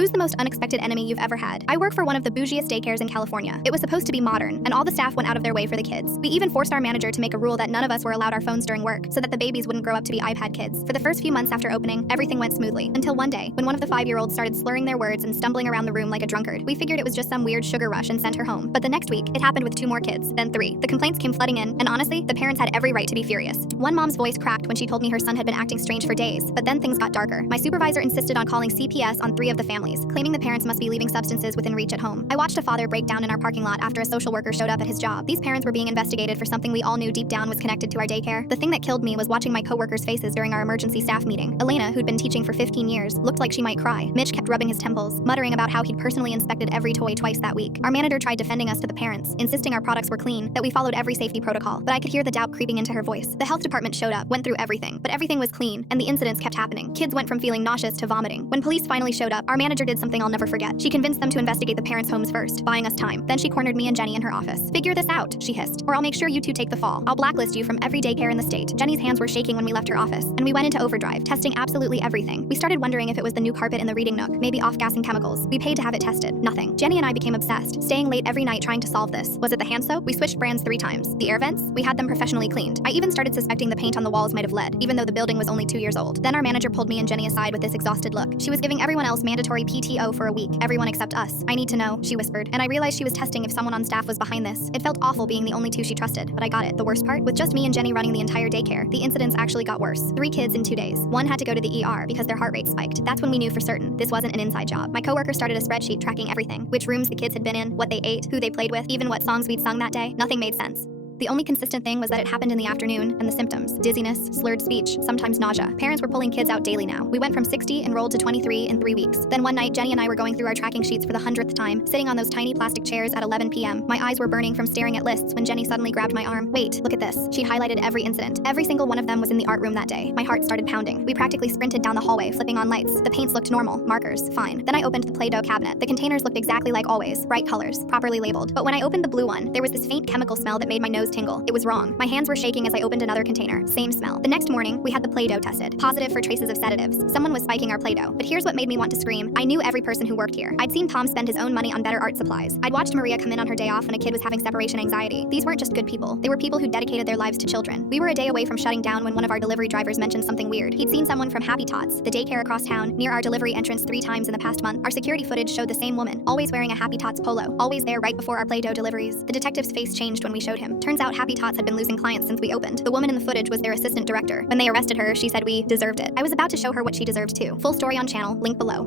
Who's the most unexpected enemy you've ever had? I work for one of the bougiest daycares in California. It was supposed to be modern, and all the staff went out of their way for the kids. We even forced our manager to make a rule that none of us were allowed our phones during work, so that the babies wouldn't grow up to be iPad kids. For the first few months after opening, everything went smoothly, until one day, when one of the 5-year-olds started slurring their words and stumbling around the room like a drunkard. We figured it was just some weird sugar rush and sent her home. But the next week, it happened with 2 more kids, then 3. The complaints came flooding in, and honestly, the parents had every right to be furious. One mom's voice cracked when she told me her son had been acting strange for days, but then things got darker. My supervisor insisted on calling CPS on 3 of the families, claiming the parents must be leaving substances within reach at home. I watched a father break down in our parking lot after a social worker showed up at his job. These parents were being investigated for something we all knew deep down was connected to our daycare. The thing that killed me was watching my coworkers' faces during our emergency staff meeting. Elena, who'd been teaching for 15 years, looked like she might cry. Mitch kept rubbing his temples, muttering about how he'd personally inspected every toy twice that week. Our manager tried defending us to the parents, insisting our products were clean, that we followed every safety protocol, but I could hear the doubt creeping into her voice. The health department showed up, went through everything, but everything was clean, and the incidents kept happening. Kids went from feeling nauseous to vomiting. When police finally showed up, our manager did something I'll never forget. She convinced them to investigate the parents' homes first, buying us time. Then she cornered me and Jenny in her office. "Figure this out," she hissed, "or I'll make sure you two take the fall. I'll blacklist you from every daycare in the state." Jenny's hands were shaking when we left her office, and we went into overdrive, testing absolutely everything. We started wondering if it was the new carpet in the reading nook, maybe off-gassing chemicals. We paid to have it tested. Nothing. Jenny and I became obsessed, staying late every night trying to solve this. Was it the hand soap? We switched brands 3 times. The air vents? We had them professionally cleaned. I even started suspecting the paint on the walls might have lead, even though the building was only 2 years old. Then our manager pulled me and Jenny aside with this exhausted look. She was giving everyone else mandatory PTO for a week, everyone except us. "I need to know," she whispered, and I realized she was testing if someone on staff was behind this. It felt awful being the only 2 she trusted, but I got it. The worst part? With just me and Jenny running the entire daycare, the incidents actually got worse. 3 kids in 2 days. 1 had to go to the ER because their heart rate spiked. That's when we knew for certain this wasn't an inside job. My coworker started a spreadsheet tracking everything: which rooms the kids had been in, what they ate, who they played with, even what songs we'd sung that day. Nothing made sense. The only consistent thing was that it happened in the afternoon, and the symptoms: dizziness, slurred speech, sometimes nausea. Parents were pulling kids out daily now. We went from 60 enrolled to 23 in 3 weeks. Then one night, Jenny and I were going through our tracking sheets for the 100th time, sitting on those tiny plastic chairs at 11 p.m. My eyes were burning from staring at lists when Jenny suddenly grabbed my arm. "Wait, look at this." She highlighted every incident. Every single one of them was in the art room that day. My heart started pounding. We practically sprinted down the hallway, flipping on lights. The paints looked normal. Markers, fine. Then I opened the Play-Doh cabinet. The containers looked exactly like always, bright colors, properly labeled. But when I opened the blue one, there was this faint chemical smell that made my nose tingle. It was wrong. My hands were shaking as I opened another container. Same smell. The next morning, we had the Play-Doh tested. Positive for traces of sedatives. Someone was spiking our Play-Doh. But here's what made me want to scream. I knew every person who worked here. I'd seen Tom spend his own money on better art supplies. I'd watched Maria come in on her day off when a kid was having separation anxiety. These weren't just good people. They were people who dedicated their lives to children. We were a day away from shutting down when one of our delivery drivers mentioned something weird. He'd seen someone from Happy Tots, the daycare across town, near our delivery entrance 3 times in the past month. Our security footage showed the same woman, always wearing a Happy Tots polo, always there right before our Play-Doh deliveries. The detective's face changed when we showed him. Turns out Happy Tots had been losing clients since we opened. The woman in the footage was their assistant director. When they arrested her, she said we deserved it. I was about to show her what she deserved too. Full story on channel, link below.